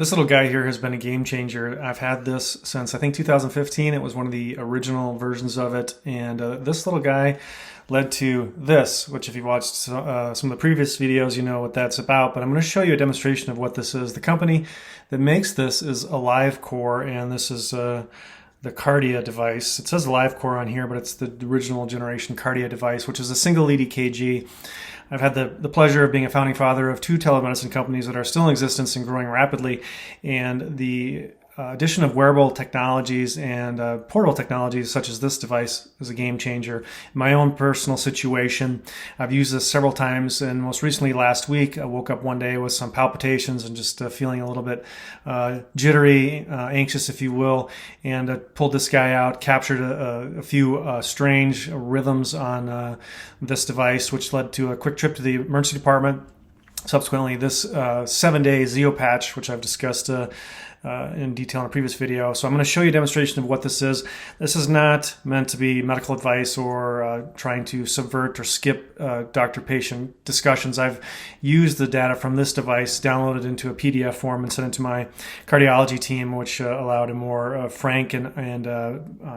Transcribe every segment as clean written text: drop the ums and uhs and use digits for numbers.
This little guy here has been a game changer. I've had this since I think 2015. It was one of the original versions of it. And this little guy led to this, which if you watched some of the previous videos, you know what that's about. But I'm going to show you a demonstration of what this is. The company that makes this is AliveCor, and this is the Kardia device. It says AliveCor on here, but it's the original generation Kardia device, which is a single lead EKG. I've had the pleasure of being a founding father of two telemedicine companies that are still in existence and growing rapidly. And the addition of wearable technologies and portable technologies such as this device is a game changer. In my own personal situation, I've used this several times, and most recently last week I woke up one day with some palpitations and just feeling a little bit jittery, anxious if you will, and pulled this guy out, captured a few strange rhythms on this device, which led to a quick trip to the emergency department. Subsequently, this 7-day Zeo patch, which I've discussed in detail in a previous video. So I'm going to show you a demonstration of what this is. This is not meant to be medical advice or trying to subvert or skip doctor-patient discussions. I've used the data from this device, downloaded into a PDF form, and sent it to my cardiology team, which allowed a more frank and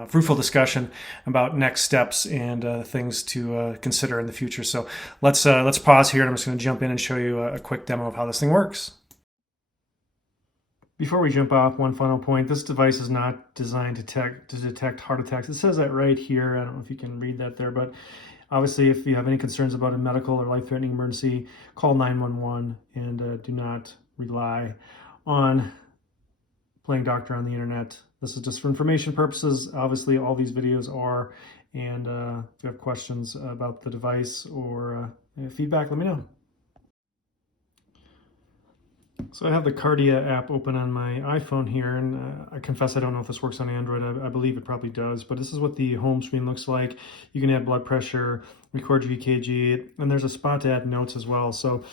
fruitful discussion about next steps and things to consider in the future. So let's pause here, and I'm just going to jump in and show you a quick demo of how this thing works. Before we jump off, one final point. This device is not designed to detect heart attacks. It says that right here. I don't know if you can read that there, but obviously if you have any concerns about a medical or life-threatening emergency, call 911 and do not rely on playing doctor on the internet. This is just for information purposes. Obviously, all these videos are, and if you have questions about the device or feedback, let me know. So I have the Kardia app open on my iPhone here, and I confess I don't know if this works on Android. I believe it probably does, but this is what the home screen looks like. You can add blood pressure, record your EKG, and there's a spot to add notes as well. So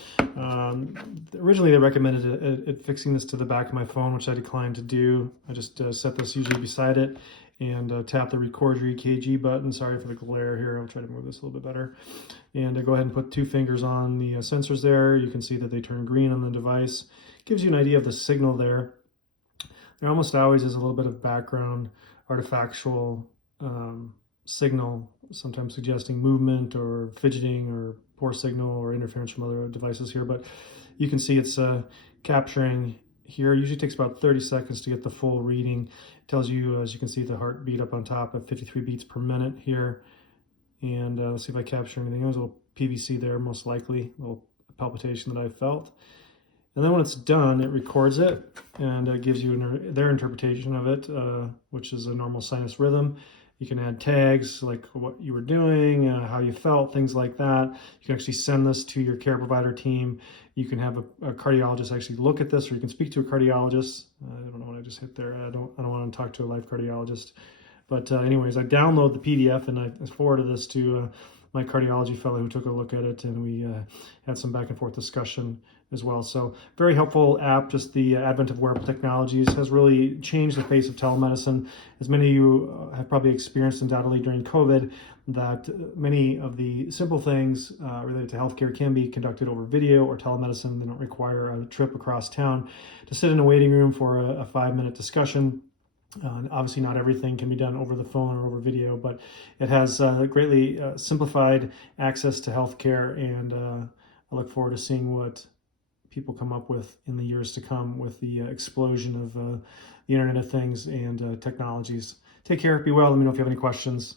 originally they recommended fixing this to the back of my phone, which I declined to do. I just set this usually beside it and tap the record your EKG button. Sorry for the glare here. I'll try to move this a little bit better. And go ahead and put 2 fingers on the sensors there. You can see that they turn green on the device. Gives you an idea of the signal there. There almost always is a little bit of background artifactual signal, sometimes suggesting movement or fidgeting or poor signal or interference from other devices here. But you can see it's capturing here. It usually takes about 30 seconds to get the full reading. It tells you, as you can see, the heartbeat up on top at 53 beats per minute here. And let's see if I capture anything. There's a little PVC there, most likely, a little palpitation that I felt. And then when it's done, it records it and gives you their interpretation of it, which is a normal sinus rhythm. You can add tags like what you were doing, how you felt, things like that. You can actually send this to your care provider team. You can have a cardiologist actually look at this, or you can speak to a cardiologist. I don't know what I just hit there. I don't want to talk to a live cardiologist. But anyways, I download the PDF and I forwarded this to my cardiology fellow who took a look at it, and we had some back and forth discussion as well. So very helpful app. Just the advent of wearable technologies has really changed the face of telemedicine. As many of you have probably experienced undoubtedly during COVID, that many of the simple things related to healthcare can be conducted over video or telemedicine. They don't require a trip across town to sit in a waiting room for a 5-minute discussion. Obviously not everything can be done over the phone or over video, but it has greatly simplified access to healthcare, and I look forward to seeing what people come up with in the years to come with the explosion of the Internet of Things and technologies. Take care, be well, let me know if you have any questions.